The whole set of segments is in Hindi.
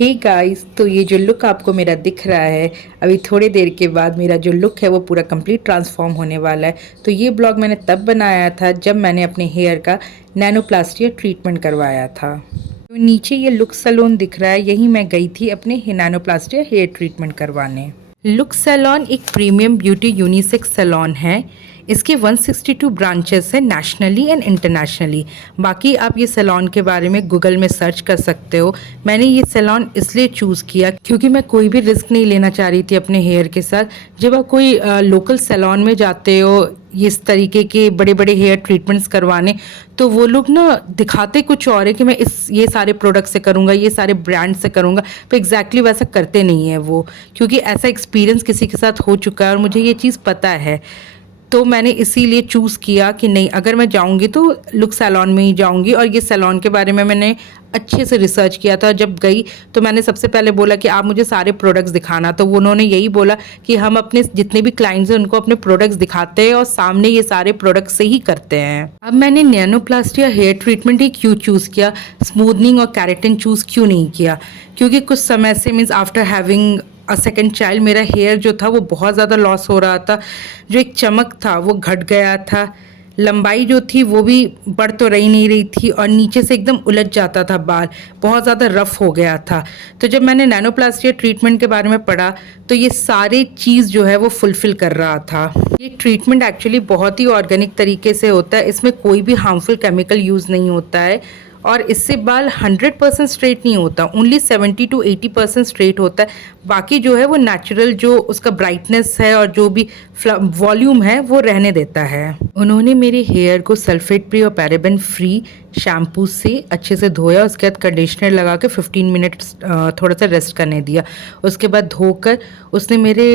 हे गाइस, तो ये जो लुक आपको मेरा दिख रहा है, अभी थोड़ी देर के बाद मेरा जो लुक है वो पूरा कंप्लीट ट्रांसफॉर्म होने वाला है। तो ये ब्लॉग मैंने तब बनाया था जब मैंने अपने हेयर का नैनोप्लास्टी ट्रीटमेंट करवाया था। तो नीचे ये लुक सैलून दिख रहा है, यहीं मैं गई थी अपने नैनोप्लास्टी हेयर ट्रीटमेंट करवाने। लुक सैलून एक प्रीमियम ब्यूटी यूनिसेक्स सैलून है। इसके 162 ब्रांचेस हैं नेशनली एंड इंटरनेशनली। बाकी आप ये सैलून के बारे में गूगल में सर्च कर सकते हो। मैंने ये सैलून इसलिए चूज़ किया क्योंकि मैं कोई भी रिस्क नहीं लेना चाह रही थी अपने हेयर के साथ। जब आप कोई लोकल सैलून में जाते हो इस तरीके के बड़े बड़े हेयर ट्रीटमेंट्स करवाने, तो वो लोग ना दिखाते कुछ और है कि मैं ये सारे प्रोडक्ट से करूँगा, ये सारे ब्रांड से करूँगा, तो एग्जैक्टली वैसा करते नहीं है वो। क्योंकि ऐसा एक्सपीरियंस किसी के साथ हो चुका है और मुझे ये चीज़ पता है। तो मैंने इसीलिए चूज़ किया कि नहीं, अगर मैं जाऊंगी तो लुक सैलून में ही जाऊंगी। और ये सैलून के बारे में मैंने अच्छे से रिसर्च किया था। जब गई तो मैंने सबसे पहले बोला कि आप मुझे सारे प्रोडक्ट्स दिखाना, तो उन्होंने यही बोला कि हम अपने जितने भी क्लाइंट्स हैं उनको अपने प्रोडक्ट्स दिखाते हैं और सामने ये सारे प्रोडक्ट्स से ही करते हैं। अब मैंने नैनोप्लास्टी हेयर ट्रीटमेंट ही क्यों चूज़ किया, स्मूथनिंग और कैरेटिन चूज़ क्यों नहीं किया? क्योंकि कुछ समय से means after having second child मेरा हेयर जो था वो बहुत ज़्यादा लॉस हो रहा था। जो एक चमक था वो घट गया था, लंबाई जो थी वो भी बढ़ तो रही नहीं रही थी और नीचे से एकदम उलझ जाता था बाल, बहुत ज़्यादा रफ हो गया था। तो जब मैंने नैनोप्लास्टी ट्रीटमेंट के बारे में पढ़ा तो ये सारी चीज़ जो है वो फुलफ़िल कर रहा था। ये ट्रीटमेंट एक्चुअली बहुत ही ऑर्गेनिक तरीके से होता है, इसमें कोई भी हार्मफुल केमिकल यूज़ नहीं होता है और इससे बाल 100% स्ट्रेट नहीं होता, ओनली 70 to 80% स्ट्रेट होता है। बाकी जो है वो नेचुरल जो उसका ब्राइटनेस है और जो भी वॉल्यूम है वो रहने देता है। उन्होंने मेरे हेयर को सल्फेट फ्री और पैराबेन फ्री शैम्पू से अच्छे से धोया, उसके बाद कंडीशनर लगा के 15 मिनट्स थोड़ा सा रेस्ट करने दिया। उसके बाद धोकर उसने मेरे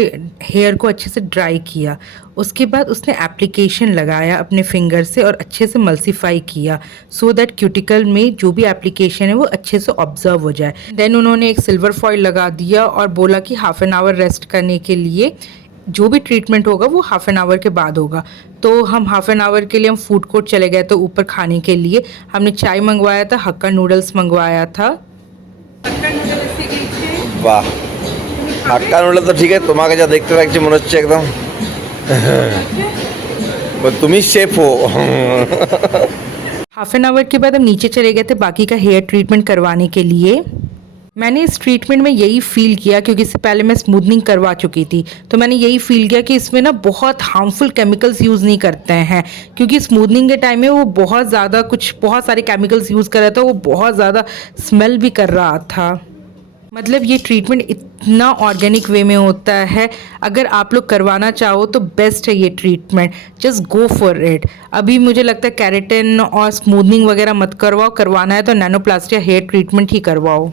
हेयर को अच्छे से ड्राई किया। उसके बाद उसने एप्लीकेशन लगाया अपने फिंगर से और अच्छे से मल्सीफाई किया सो दैट क्यूटिकल में जो भी एप्लीकेशन है वो अच्छे से ऑब्जर्व हो जाए। देन उन्होंने एक सिल्वर फॉइल लगा दिया और बोला कि हाफ एन आवर रेस्ट करने के लिए, जो भी ट्रीटमेंट होगा वो हाफ एन आवर के बाद होगा। तो हम हाफ एन आवर के लिए हम फूड कोर्ट चले गए। तो ऊपर खाने के लिए हमने चाय मंगवाया था, हक्का नूडल्स मंगवाया था। বাহ, হাক্কা নুডল তো ঠিক আছে। তোমাকে যা দেখতে লাগছে মনে হচ্ছে একদম তুমি শেফ हो। हाफ एन आवर के बाद हम नीचे चले गए थे बाकी का हेयर ट्रीटमेंट करवाने के लिए। मैंने इस ट्रीटमेंट में यही फील किया, क्योंकि इससे पहले मैं स्मूथनिंग करवा चुकी थी, तो मैंने यही फील किया कि इसमें ना बहुत हार्मफुल केमिकल्स यूज़ नहीं करते हैं। क्योंकि स्मूथनिंग के टाइम में वो बहुत सारे केमिकल्स यूज़ कर रहा था, वो बहुत ज़्यादा स्मेल भी कर रहा था। मतलब ये ट्रीटमेंट इतना ऑर्गेनिक वे में होता है, अगर आप लोग करवाना चाहो तो बेस्ट है ये treatment, just go for it. अभी मुझे लगता है कैरेटिन और स्मूथनिंग वगैरह मत करवाओ, करवाना है तो नैनोप्लास्टी हेयर ट्रीटमेंट ही करवाओ।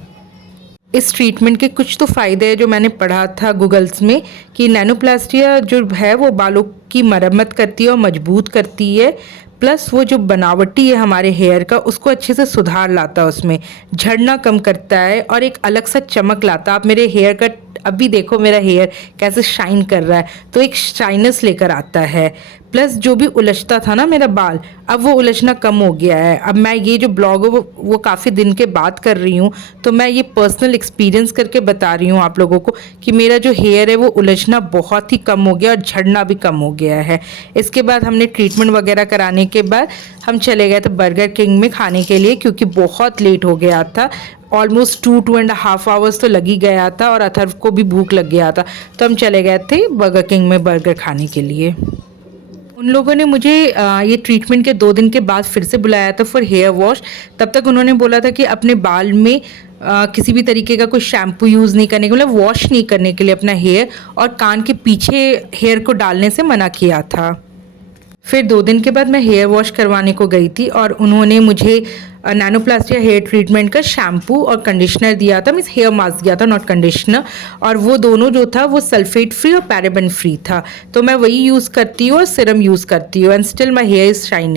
इस ट्रीटमेंट के कुछ तो फ़ायदे हैं जो मैंने पढ़ा था गूगल्स में, कि नैनोप्लास्टिया जो है वो बालों की मरम्मत करती है और मजबूत करती है, प्लस वो जो बनावटी है हमारे हेयर का उसको अच्छे से सुधार लाता है, उसमें झड़ना कम करता है और एक अलग सा चमक लाता है। आप मेरे हेयर का अभी देखो, मेरा हेयर कैसे शाइन कर रहा है, तो एक शाइनेस लेकर आता है। प्लस जो भी उलझता था ना मेरा बाल, अब वो उलझना कम हो गया है। अब मैं ये जो ब्लॉग है वो काफ़ी दिन के बाद कर रही हूँ, तो मैं ये पर्सनल एक्सपीरियंस करके बता रही हूँ आप लोगों को कि मेरा जो हेयर है वो उलझना बहुत ही कम हो गया और झड़ना भी कम हो गया है। इसके बाद हमने ट्रीटमेंट वगैरह कराने के बाद हम चले गए थे बर्गर किंग में खाने के लिए, क्योंकि बहुत लेट हो गया था। ऑलमोस्ट 2.5 आवर्स तो लग ही गया था और अथर्व को भी भूख लग गया था, तो हम चले गए थे बर्गर किंग में बर्गर खाने के लिए। उन लोगों ने मुझे ये ट्रीटमेंट के 2 दिन के बाद फिर से बुलाया था फॉर हेयर वॉश। तब तक उन्होंने बोला था कि अपने बाल में किसी भी तरीके का कोई शैम्पू यूज़ नहीं करने के, मतलब वॉश नहीं करने के लिए अपना हेयर, और कान के पीछे हेयर को डालने से मना किया था। फिर 2 दिन के बाद मैं हेयर वॉश करवाने को गई थी और उन्होंने मुझे नैनोप्लास्टी हेयर ट्रीटमेंट का शैम्पू और कंडीशनर दिया था, मीन्स हेयर मास्क दिया था, नॉट कंडीशनर। और वो दोनों जो था वो सल्फेट फ्री और पैराबेन फ्री था, तो मैं वही यूज़ करती हूँ और सिरम यूज़ करती हूँ, and still my here is shining.